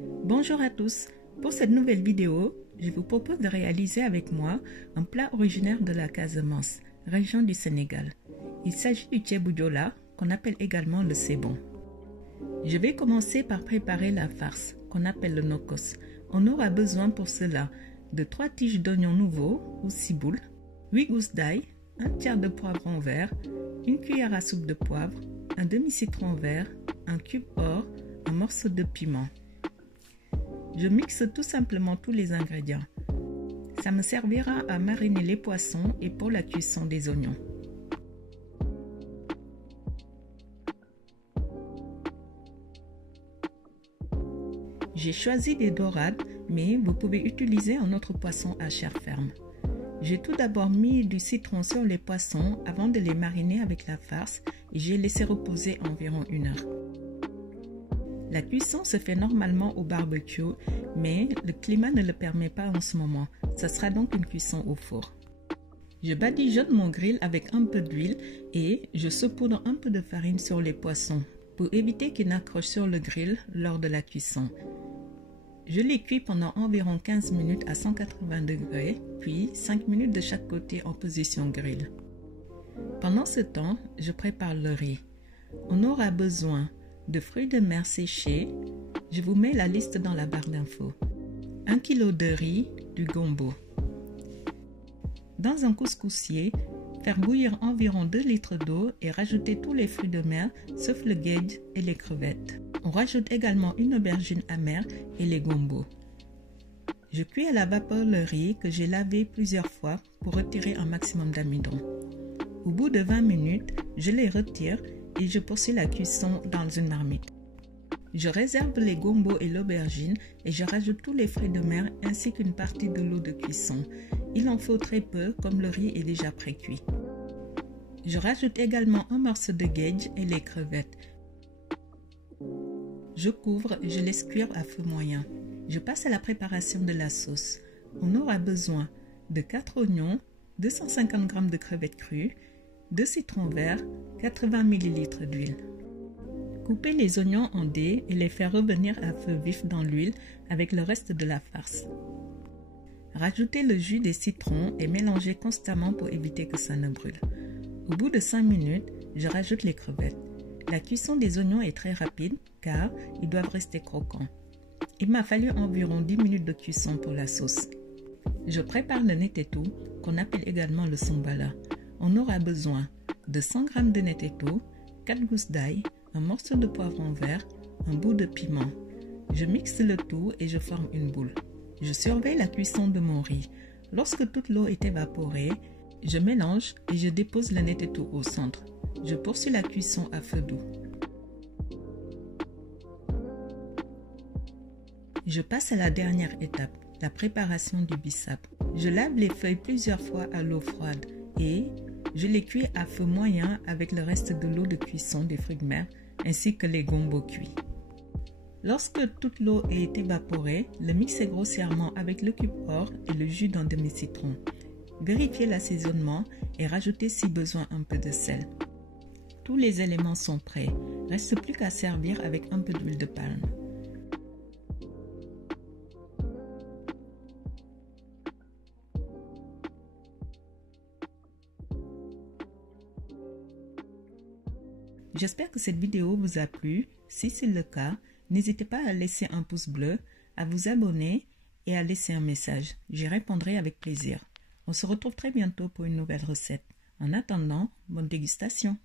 Bonjour à tous, pour cette nouvelle vidéo, je vous propose de réaliser avec moi un plat originaire de la Casamance, région du Sénégal. Il s'agit du tchébou-diola, qu'on appelle également le sebon. Je vais commencer par préparer la farce, qu'on appelle le nokos. On aura besoin pour cela de 3 tiges d'oignons nouveaux ou ciboule, 8 gousses d'ail, un tiers de poivron vert, une cuillère à soupe de poivre, un demi-citron vert, un cube or, un morceau de piment. Je mixe tout simplement tous les ingrédients. Ça me servira à mariner les poissons et pour la cuisson des oignons. J'ai choisi des dorades, mais vous pouvez utiliser un autre poisson à chair ferme. J'ai tout d'abord mis du citron sur les poissons avant de les mariner avec la farce et j'ai laissé reposer environ 1 heure. La cuisson se fait normalement au barbecue, mais le climat ne le permet pas en ce moment. Ce sera donc une cuisson au four. Je badigeonne mon grill avec un peu d'huile et je saupoudre un peu de farine sur les poissons pour éviter qu'ils n'accrochent sur le grill lors de la cuisson. Je les cuis pendant environ 15 minutes à 180 degrés, puis 5 minutes de chaque côté en position grill. Pendant ce temps, je prépare le riz. On aura besoin de fruits de mer séchés. Je vous mets la liste dans la barre d'infos. 1 kg de riz, du gombo. Dans un couscoussier, faire bouillir environ 2 litres d'eau et rajouter tous les fruits de mer, sauf le gage et les crevettes. On rajoute également une aubergine amère et les gombos. Je cuis à la vapeur le riz que j'ai lavé plusieurs fois pour retirer un maximum d'amidon. Au bout de 20 minutes, je les retire et je poursuis la cuisson dans une marmite. Je réserve les gombos et l'aubergine et je rajoute tous les fruits de mer ainsi qu'une partie de l'eau de cuisson. Il en faut très peu comme le riz est déjà pré-cuit. Je rajoute également un morceau de gage et les crevettes. Je couvre et je laisse cuire à feu moyen. Je passe à la préparation de la sauce. On aura besoin de 4 oignons, 250 g de crevettes crues, 2 citrons verts, 80 ml d'huile. Coupez les oignons en dés et les faire revenir à feu vif dans l'huile avec le reste de la farce. Rajoutez le jus des citrons et mélangez constamment pour éviter que ça ne brûle. Au bout de 5 minutes, je rajoute les crevettes. La cuisson des oignons est très rapide car ils doivent rester croquants. Il m'a fallu environ 10 minutes de cuisson pour la sauce. Je prépare le netetou, qu'on appelle également le sombala. On aura besoin de 100 g de netetou, 4 gousses d'ail, un morceau de poivron vert, un bout de piment. Je mixe le tout et je forme une boule. Je surveille la cuisson de mon riz. Lorsque toute l'eau est évaporée, je mélange et je dépose le netetou au centre. Je poursuis la cuisson à feu doux. Je passe à la dernière étape, la préparation du bissap. Je lave les feuilles plusieurs fois à l'eau froide et je les cuis à feu moyen avec le reste de l'eau de cuisson des fruits de mer ainsi que les gombos cuits. Lorsque toute l'eau est évaporée, le mixez grossièrement avec le cube or et le jus d'un demi-citron. Vérifiez l'assaisonnement et rajoutez si besoin un peu de sel. Tous les éléments sont prêts. Reste plus qu'à servir avec un peu d'huile de palme. J'espère que cette vidéo vous a plu. Si c'est le cas, n'hésitez pas à laisser un pouce bleu, à vous abonner et à laisser un message. J'y répondrai avec plaisir. On se retrouve très bientôt pour une nouvelle recette. En attendant, bonne dégustation.